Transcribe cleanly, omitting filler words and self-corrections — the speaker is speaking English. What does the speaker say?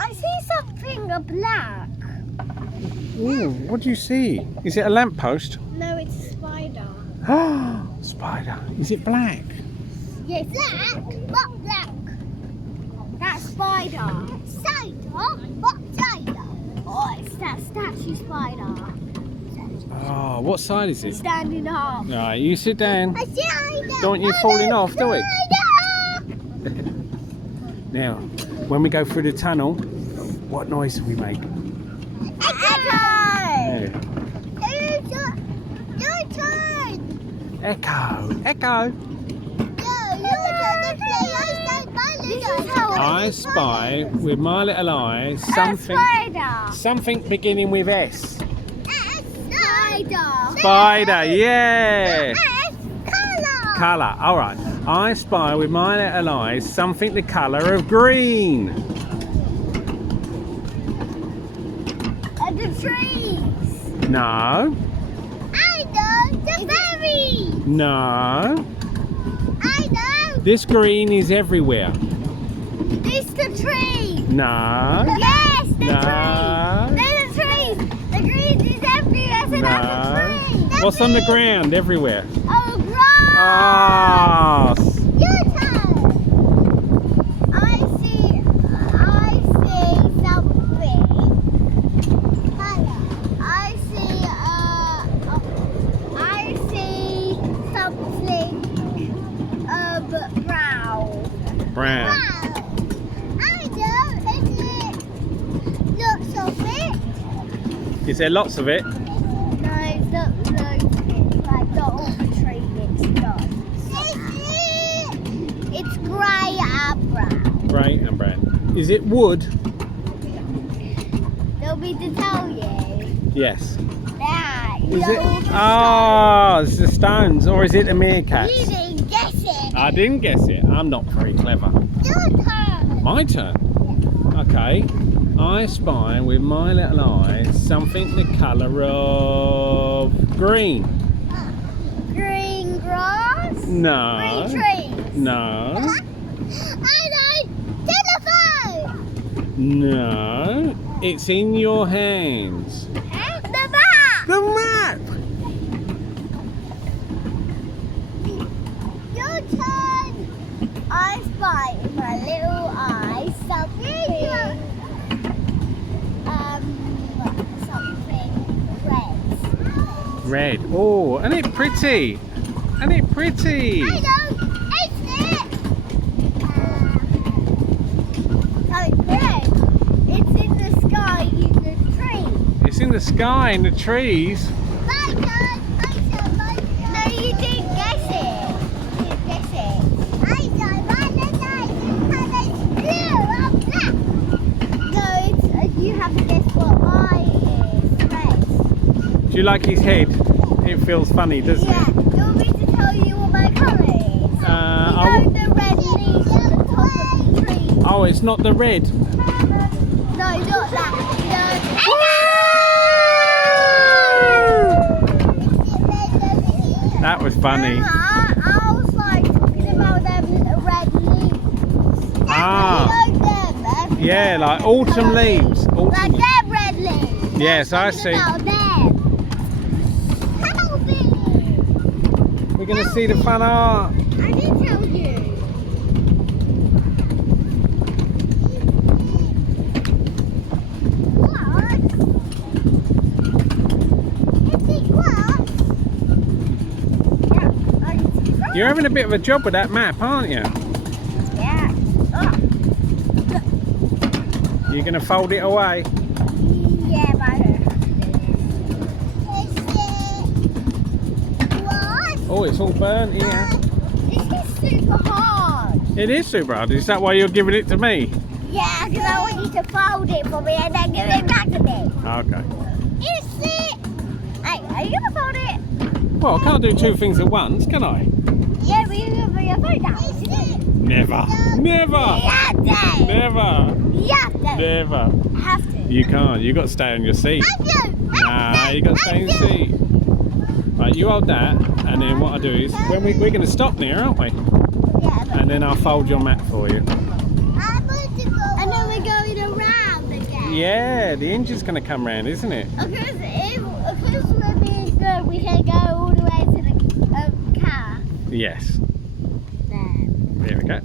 I see something black. Ooh, what do you see? Is it a lamppost? No, it's a spider. Spider. Is it black? Yes, black. What black? That spider. Spider? What spider? Oh, it's that statue spider. Oh, what side is it? Standing up. Right, you sit down. A spider. Don't want you falling off, do it? Now, when we go through the tunnel, what noise do we make? Echo. Yeah. Your turn. Echo. Echo. I spy with my little eye something beginning with S. Spider. Spider, yeah. Colour. Colour, alright. I spy with my little eyes something the colour of green. The trees. No. I know. The berry. No. I know. This green is everywhere. It's the tree. No. Yes, the No. tree. There's the trees. The green is everywhere. So that's No. the tree. What's on the ground everywhere? Oh, grass. Ah. Your turn. I see something. I see something brown. Brown. I know. Lots of it. Is there lots of it? No, it's not loads of it. Like not all the tree bits done. It's grey and brown. Grey and brown. Is it wood? They'll be to tell you. Yes. Yeah. Is it? Oh, it's the stones. Or is it the meerkats? You didn't guess it. I didn't guess it. I'm not very clever. Your turn. My turn. Okay. I spy with my little eye something the colour of green. Green grass. No. Green trees. No. I know. Telephone. No. It's in your hands. The map. The map. Your turn. I spy with my little eye something red. Red. Oh, isn't it pretty? Isn't it pretty? I know. It's it. Something red. It's in the sky in the tree. It's in the sky in the trees. My turn. No, you didn't guess it. You didn't guess it. I know. Blue or black. No, you have to guess what eye is. Red. Do you like his head? It feels funny, doesn't Yeah. it? Do you want me to tell you what my colour is? You know the red leaves at the top of the tree? Oh, it's not the red. No, not that. That was funny. I was like talking about them red leaves. Ah. You know them. Yeah, like autumn leaves. Like Autumn. them red leaves. Yes, I Talking see. about them. Help me. We're going to see the fun art. I didn't tell you. What? Is it what? Yeah, I can see that. You're having a bit of a job with that map, aren't you? Yeah. Oh. You're going to fold it away. Yeah, but what? Oh, it's all burnt here. This is super hard. It is super hard. Is that why you're giving it to me? Yeah, because I want you to fold it for me and then give it back to me. Okay. Is it? Hey, are you gonna fold it? Well, I can't do two things at once, can I? Yeah, but you're gonna put your phone down. Is it? Never. Never. You have to. Never. You have to. Never. Have to. You can't. You've got to stay on your seat. Have to. Nah, you got to stay in your seat. Right, you hold that, and then what I do is, when we're going to stop there, aren't we? Yeah, but And then I'll fold your mat for you. I want to go. And then we're going around. Yeah, the engine's going to come round, isn't it? Because we're being good, we can go all the way to the car. Yes. There. There we go.